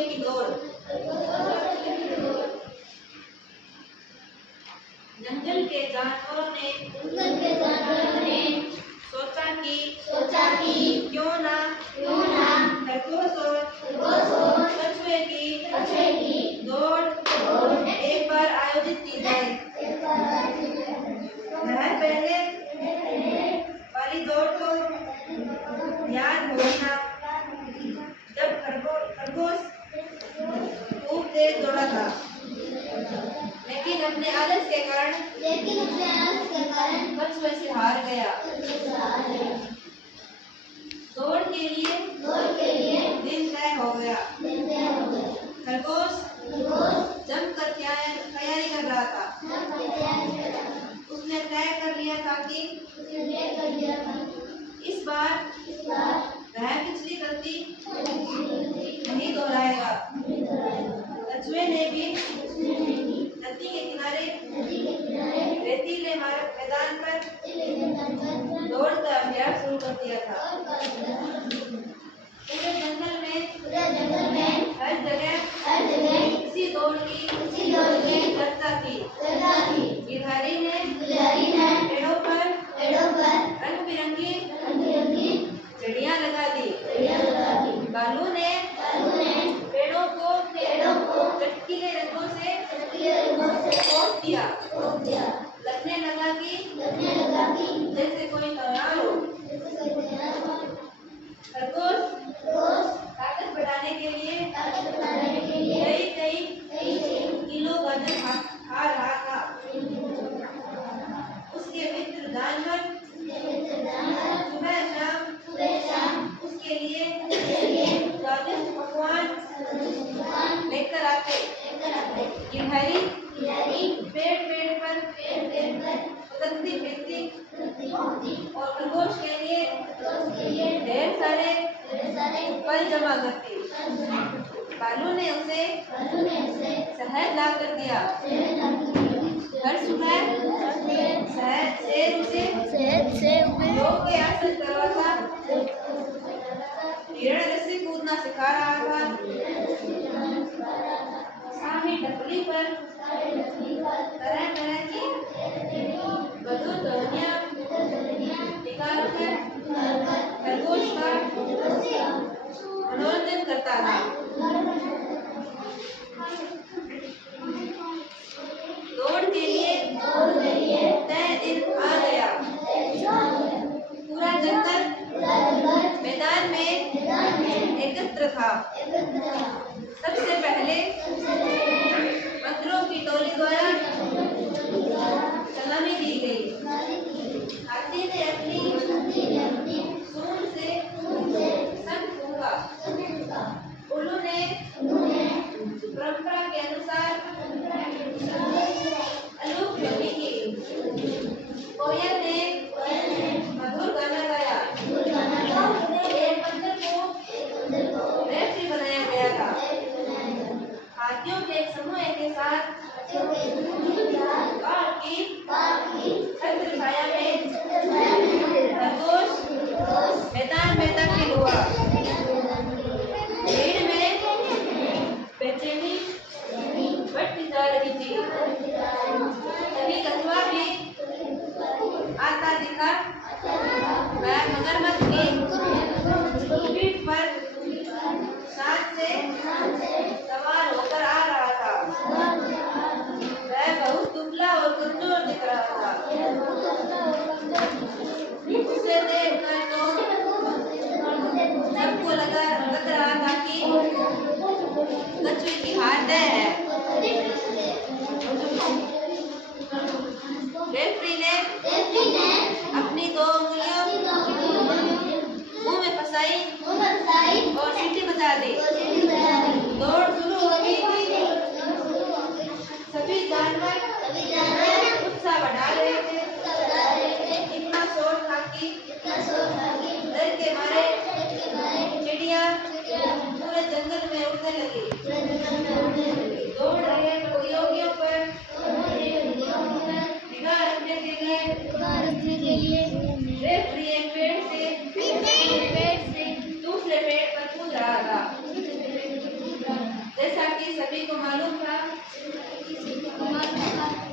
कछुए की दौड़। जंगल के जानवरों ने सोचा कि क्यों ना खरगोश और कछुए की दौड़ एक बार आयोजित की जाए। पहले वाली दौड़ को याद होना जब खरगोश खूब तेज दौड़ा था, लेकिन अपने आलस के कारण कछुए से हार गया। दौड़ के लिए दिन तय हो गया। खरगोश जमकर तैयारी कर रहा था। उसने तय कर लिया था कि इस बार वह पिछली गलती नहीं दोहराएगा। कछुए ने भी नदी के किनारे रेतीले मैदान पर दौड़ का अभ्यास शुरू कर दिया था। पूरे जंगल में हर जगह इसी दौड़ की चर्चा थी। गिलहरी ने पेड़ों पर रंग बिरंगी चिड़िया लगा दी। भालू ने पेड़ों को चटकीले रंगों से पोत दिया। लगने लगा कि जैसे कोई त्योहार हो। खरगोश ताकत बढ़ाने के लिए कई किलो वजन खा रहा था। उसके मित्र जानवर सुबह शाम उसके लिए स्वादिष्ट पकवान लेकर आते। गिलहरी पेड़ पर उतरती फिरती और खरगोश के लिए ढेर सारे फल जमा करती। भालू ने उसे शहद ला कर दिया। हर सुबह शेर उसे योग के आसन करवाता। हिरण रस्सी कूदना सिखा रहा था। शामी टपली पर तरह की मधुर ध्वनियां निकालकर खरगोश का मनोरंजन करता था। दौड़ के लिए तय दिन आ गया। पूरा जंगल मैदान में एकत्र था। सबसे पहले मंत्रों की टोली द्वारा सलामी दी गई। हाथी ने अपनी सूंड से शंख फूंका। उल्लू ने परंपरा के अनुसार अलूप ध्वनि की। कोयल ने मधुर गाना गाया। एक मंदिर को रेफ्री बनाया गया था। हाथियों के एक समूह के साथ छत्र छाया में खरगोश मैदान में दाखिल हुआ। भीड़ में बेचैनी बढ़ती जा रही थी। तभी कछुआ भी आता दिखा। वह मगरमच्छ की पीठ पर साथ से सवार होकर आ रहा था। वह बहुत दुबला और कमजोर दिख रहा था। उसे देखकर तो सबको लग रहा था कि कछुए की हार तय है। रेफरी ने अपनी 2 उंगलियों मुंह में फंसाई और सीटी बजा दी। दौड़ शुरू हो गई थी। सभी जानवर उत्साह बढ़ा रहे थे। इतना शोर था कि डर के मारे चिड़िया पूरे जंगल में उड़ने लगी। दौड़ रहे प्रतियोगियों पर निगाह रखने के लिए रेफरी एक पेड़ से दूसरे पेड़ पर कूद रहा था। कि सभी को मालूम था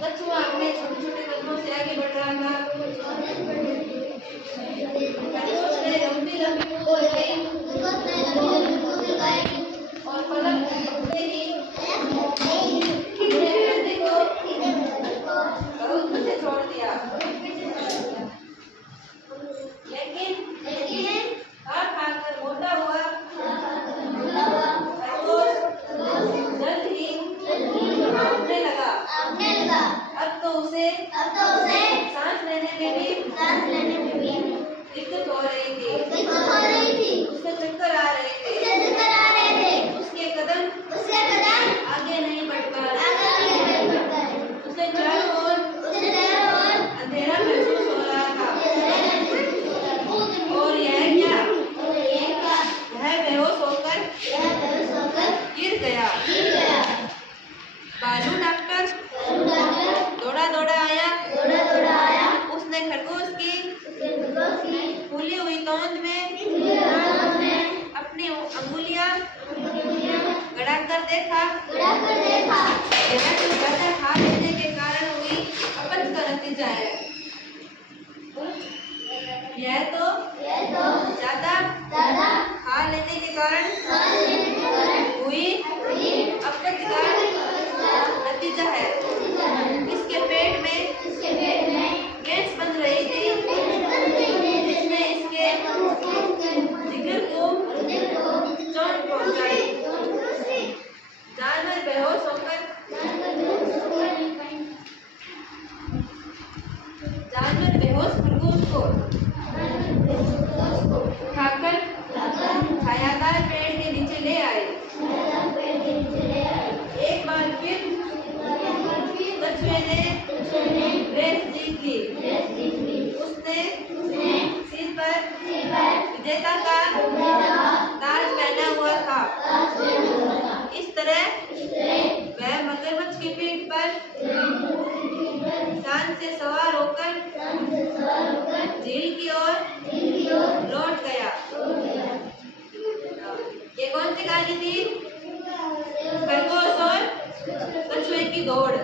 कछुआ अपने छोटे छोटे कदमों से आगे बढ़ रहा था। खरगोश ने लंबी लंबी कूद लगाई और पलक झपकते ही अपने बेटे को बहुत पीछे छोड़ दिया। लेकिन खा खाकर मोटा हुआ खरगोश जल्द ही भागने लगा। अब तो उसे सांस लेने में भी दिक्कत हो रही थी। उसको चक्कर आ रहे थे। उसके कदम आगे नहीं बढ़ पा रहे। उसे चारों ओर अंधेरा महसूस हो रहा था। और यह क्या? वह बेहोश होकर गिर गया। बालू डॉक्टर दौड़ा आया। उसने खरगोश की फूली हुई तोंद में अपनी अंगुलियां गड़ाकर देखा। यह तो ज्यादा खा लेने के कारण हुई अपच का नतीजा है। यह तो ज्यादा खा लेने के कारण हुई अपच का नतीजा है। इसके पेट में गैस बन रही थी जिसने इसके जिगर को चोट पहुंचाई। जानवर बेहोश होकर खरगोश को उठाकर छायादार पेड़ के नीचे ले आए। एक बार फिर कछुए ने रेस जीत ली। उसने सिर पर विजेता का ताज पहना हुआ था। इस तरह वह मगरमच्छ की पीठ पर शान से सवार होकर झील की ओर लौट गया। ये कौन सी कहानी थी? खरगोश और कछुए की दौड़।